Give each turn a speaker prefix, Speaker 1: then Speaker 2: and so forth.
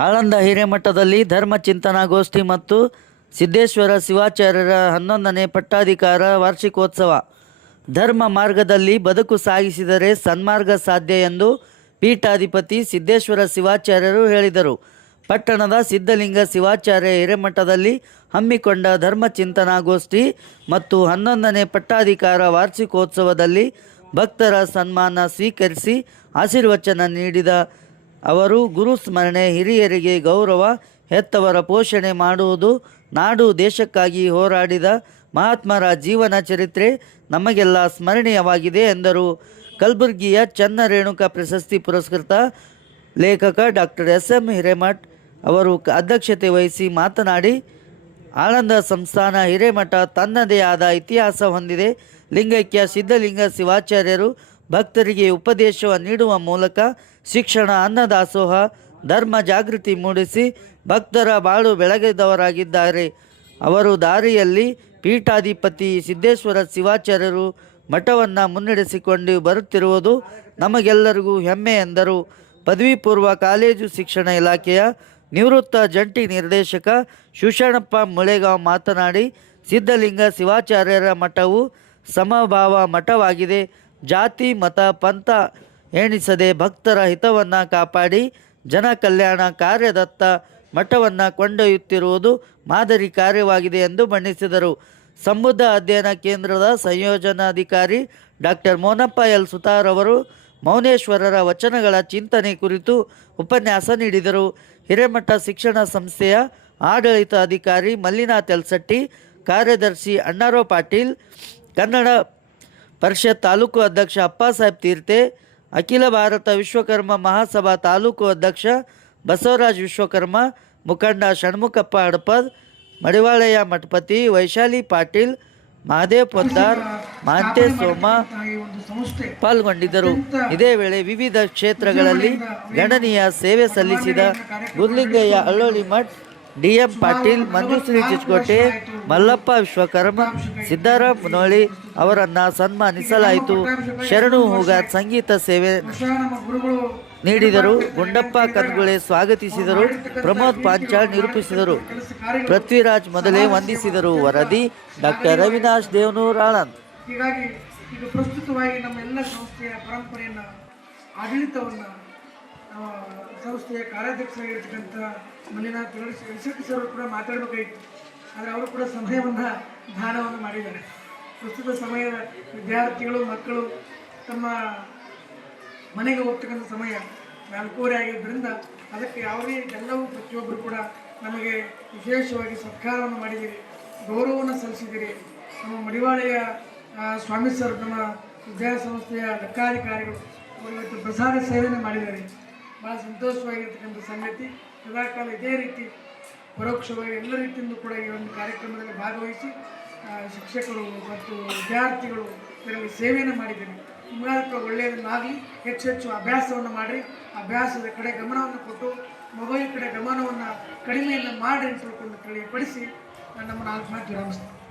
Speaker 1: ಆಳಂದ ಹಿರೇಮಠದಲ್ಲಿ ಧರ್ಮ ಚಿಂತನಾಗೋಷ್ಠಿ ಮತ್ತು ಸಿದ್ದೇಶ್ವರ ಶಿವಾಚಾರ್ಯರ ಹನ್ನೊಂದನೇ ಪಟ್ಟಾಧಿಕಾರ ವಾರ್ಷಿಕೋತ್ಸವ. ಧರ್ಮ ಮಾರ್ಗದಲ್ಲಿ ಬದುಕು ಸಾಗಿಸಿದರೆ ಸನ್ಮಾರ್ಗ ಸಾಧ್ಯ ಎಂದು ಪೀಠಾಧಿಪತಿ ಸಿದ್ದೇಶ್ವರ ಶಿವಾಚಾರ್ಯರು ಹೇಳಿದರು. ಪಟ್ಟಣದ ಸಿದ್ಧಲಿಂಗ ಶಿವಾಚಾರ್ಯ ಹಿರೇಮಠದಲ್ಲಿ ಹಮ್ಮಿಕೊಂಡ ಧರ್ಮ ಚಿಂತನಾಗೋಷ್ಠಿ ಮತ್ತು ಹನ್ನೊಂದನೇ ಪಟ್ಟಾಧಿಕಾರ ವಾರ್ಷಿಕೋತ್ಸವದಲ್ಲಿ ಭಕ್ತರ ಸನ್ಮಾನ ಸ್ವೀಕರಿಸಿ ಆಶೀರ್ವಚನ ನೀಡಿದ ಅವರು ಗುರು ಸ್ಮರಣೆ ಹಿರಿಯರಿಗೆ ಗೌರವ ಹೆತ್ತವರ ಪೋಷಣೆ ಮಾಡುವುದು ನಾಡು ದೇಶಕ್ಕಾಗಿ ಹೋರಾಡಿದ ಮಹಾತ್ಮರ ಜೀವನ ಚರಿತ್ರೆ ನಮಗೆಲ್ಲ ಸ್ಮರಣೀಯವಾಗಿದೆ ಎಂದರು. ಕಲಬುರಗಿಯ ಚನ್ನ ರೇಣುಕ ಪ್ರಶಸ್ತಿ ಪುರಸ್ಕೃತ ಲೇಖಕ ಡಾಕ್ಟರ್ ಎಸ್ ಎಂ ಹಿರೇಮಠ್ ಅವರು ಅಧ್ಯಕ್ಷತೆ ವಹಿಸಿ ಮಾತನಾಡಿ, ಆಳಂದ ಸಂಸ್ಥಾನ ಹಿರೇಮಠ ತನ್ನದೇ ಆದ ಇತಿಹಾಸ ಹೊಂದಿದೆ. ಲಿಂಗೈಕ್ಯ ಸಿದ್ಧಲಿಂಗ ಶಿವಾಚಾರ್ಯರು ಭಕ್ತರಿಗೆ ಉಪದೇಶ ನೀಡುವ ಮೂಲಕ ಶಿಕ್ಷಣ ಅನ್ನದಾಸೋಹ ಧರ್ಮ ಜಾಗೃತಿ ಮೂಡಿಸಿ ಭಕ್ತರ ಬಾಳು ಬೆಳಗಿದವರಾಗಿದ್ದಾರೆ. ಅವರು ದಾರಿಯಲ್ಲಿ ಪೀಠಾಧಿಪತಿ ಸಿದ್ದೇಶ್ವರ ಶಿವಾಚಾರ್ಯರು ಮಠವನ್ನು ಮುನ್ನಡೆಸಿಕೊಂಡು ಬರುತ್ತಿರುವುದು ನಮಗೆಲ್ಲರಿಗೂ ಹೆಮ್ಮೆ ಎಂದರು. ಪದವಿ ಪೂರ್ವ ಕಾಲೇಜು ಶಿಕ್ಷಣ ಇಲಾಖೆಯ ನಿವೃತ್ತ ಜಂಟಿ ನಿರ್ದೇಶಕ ಶಿವಶರಣಪ್ಪ ಮುಳೆಗಾವ್ ಮಾತನಾಡಿ, ಸಿದ್ಧಲಿಂಗ ಶಿವಾಚಾರ್ಯರ ಮಠವು ಸಮಭಾವ ಮಠವಾಗಿದೆ. ಜಾತಿ, ಮತ, ಪಂಥ ಎಣಿಸದೆ ಭಕ್ತರ ಹಿತವನ್ನು ಕಾಪಾಡಿ ಜನ ಕಲ್ಯಾಣ ಕಾರ್ಯದತ್ತ ಮಠವನ್ನು ಕೊಂಡೊಯ್ಯುತ್ತಿರುವುದು ಮಾದರಿ ಕಾರ್ಯವಾಗಿದೆ ಎಂದು ಬಣ್ಣಿಸಿದರು. ಸಮುದ್ರ ಅಧ್ಯಯನ ಕೇಂದ್ರದ ಸಂಯೋಜನಾಧಿಕಾರಿ ಡಾಕ್ಟರ್ ಮೋನಪ್ಪ ಎಲ್. ಸುತಾರ್ ಅವರು ಮೌನೇಶ್ವರರ ವಚನಗಳ ಚಿಂತನೆ ಕುರಿತು ಉಪನ್ಯಾಸ ನೀಡಿದರು. ಹಿರೇಮಠ ಶಿಕ್ಷಣ ಸಂಸ್ಥೆಯ ಆಡಳಿತ ಅಧಿಕಾರಿ ಮಲ್ಲಿನಾಥ್ ಎಲ್ಸಟ್ಟಿ, ಕಾರ್ಯದರ್ಶಿ ಅಣ್ಣಾರಾವ್ ಪಾಟೀಲ್, ಕನ್ನಡ ಪರಿಷತ್ ತಾಲೂಕು ಅಧ್ಯಕ್ಷ ಅಪ್ಪಾಸಾಹೇಬ್ ತೀರ್ಥೆ ಅಖಿಲ ಭಾರತ ವಿಶ್ವಕರ್ಮ ಮಹಾಸಭಾ ತಾಲೂಕು ಅಧ್ಯಕ್ಷ ಬಸವರಾಜ್ ವಿಶ್ವಕರ್ಮ, ಮುಖಂಡ ಷಣ್ಮುಖಪ್ಪ ಹಡಪದ್, ಮಡಿವಾಳಯ್ಯ ಮಠಪತಿ ವೈಶಾಲಿ ಪಾಟೀಲ್, ಮಹದೇವ್ ಪೊದ್ದಾರ್, ಮಾಂತೆ ಸೋಮ ಪಾಲ್ಗೊಂಡಿದ್ದರು. ಇದೇ ವೇಳೆ ವಿವಿಧ ಕ್ಷೇತ್ರಗಳಲ್ಲಿ ಗಣನೀಯ ಸೇವೆ ಸಲ್ಲಿಸಿದ ಗುರ್ಲಿಂಗಯ್ಯ ಅಳ್ಳೋಳಿ ಮಠ್ ಡಿಎಂ ಪಾಟೀಲ್ ಮಂಜುಶ್ರೀ ಚಿಚ್ಕೋಟೆ ಮಲ್ಲಪ್ಪ ವಿಶ್ವಕರ್ಮ ಸಿದ್ದಾರಾಮ್ ಮುನೋಳಿ ಅವರನ್ನು ಸನ್ಮಾನಿಸಲಾಯಿತು. ಶರಣು ಹೂಗಾರ್ ಸಂಗೀತ ಸೇವೆ ನೀಡಿದರು. ಗುಂಡಪ್ಪ ಕನ್ಗುಳೆ ಸ್ವಾಗತಿಸಿದರು. ಪ್ರಮೋದ್ ಪಾಂಚಾಳ್ ನಿರೂಪಿಸಿದರು. ಪೃಥ್ವಿರಾಜ್ ಮೊದಲೇ ವಂದಿಸಿದರು. ವರದಿ ಡಾಕ್ಟರ್ ರವಿನಾಶ್ ದೇವನೂರ್ ಆಳಂದ್.
Speaker 2: ಹೀಗಾಗಿ ಪ್ರಸ್ತುತವಾಗಿ ನಮ್ಮ ಎಲ್ಲ ಸಂಸ್ಥೆಯ ಪರಂಪರೆಯನ್ನು ಆಡಳಿತವನ್ನು ಸಂಸ್ಥೆಯ ಕಾರ್ಯಾಧ್ಯಕ್ಷರಾಗಿರ್ತಕ್ಕಂಥ ಮಲ್ಲಿನಾಥ್ ಎಲ್ಸಟ್ಟಿ ಸರ್ ಕೂಡ ಮಾತಾಡಬೇಕಾಗಿತ್ತು. ಆದರೆ ಅವರು ಕೂಡ ಸಮಯವನ್ನು, ದಾನವನ್ನು ಮಾಡಿದ್ದಾರೆ. ಪ್ರಸ್ತುತ ಸಮಯದ ವಿದ್ಯಾರ್ಥಿಗಳು, ಮಕ್ಕಳು ತಮ್ಮ ಮನೆಗೆ ಹೋಗ್ತಕ್ಕಂಥ ಸಮಯ ನಾಲ್ಕೂವರೆ ಆಗಿದ್ದರಿಂದ ಅದಕ್ಕೆ ಯಾವುದೇ ಎಲ್ಲವೂ ಪ್ರತಿಯೊಬ್ಬರು ಕೂಡ ನಮಗೆ ವಿಶೇಷವಾಗಿ ಸತ್ಕಾರವನ್ನು ಮಾಡಿದ್ದೀರಿ, ಗೌರವವನ್ನು ಸಲ್ಲಿಸಿದ್ದೀರಿ. ನಮ್ಮ ಮಡಿವಾಳೆಯ ಸ್ವಾಮಿ ಸರ್, ನಮ್ಮ ವಿದ್ಯಾಸಂಸ್ಥೆಯ ಲೆಕ್ಕಾಧಿಕಾರಿಗಳು ಇವತ್ತು ಪ್ರಸಾದ ಸೇವೆಯನ್ನು ಮಾಡಿದ್ದಾರೆ. ಭಾಳ ಸಂತೋಷವಾಗಿರ್ತಕ್ಕಂಥ ಸಂಗತಿ. ಸದಾಕಾಲ ಇದೇ ರೀತಿ ಪರೋಕ್ಷವಾಗಿ ಎಲ್ಲ ರೀತಿಯಿಂದ ಕೂಡ ಈ ಒಂದು ಕಾರ್ಯಕ್ರಮದಲ್ಲಿ ಭಾಗವಹಿಸಿ ಶಿಕ್ಷಕರು ಮತ್ತು ವಿದ್ಯಾರ್ಥಿಗಳು ಇದರಲ್ಲಿ ಸೇವೆಯನ್ನು ಮಾಡಿದ್ದೇನೆ ಮೂಲಕ ಒಳ್ಳೆಯದನ್ನಾಗಲಿ, ಹೆಚ್ಚು ಹೆಚ್ಚು ಅಭ್ಯಾಸವನ್ನು ಮಾಡಿ ಅಭ್ಯಾಸದ ಕಡೆ ಗಮನವನ್ನು ಕೊಟ್ಟು, ಮೊಬೈಲ್ ಕಡೆ ಗಮನವನ್ನು ಕಡಿಮೆಯನ್ನು ಮಾಡಿ ಅಂತ ತಿಳ್ಕೊಂಡು ತಿಳಿಯಪಡಿಸಿ ನಾನು ನಮ್ಮ ನಾಲ್ಕು ಮಾತು ವಿರಾಮಿಸ್ತೇನೆ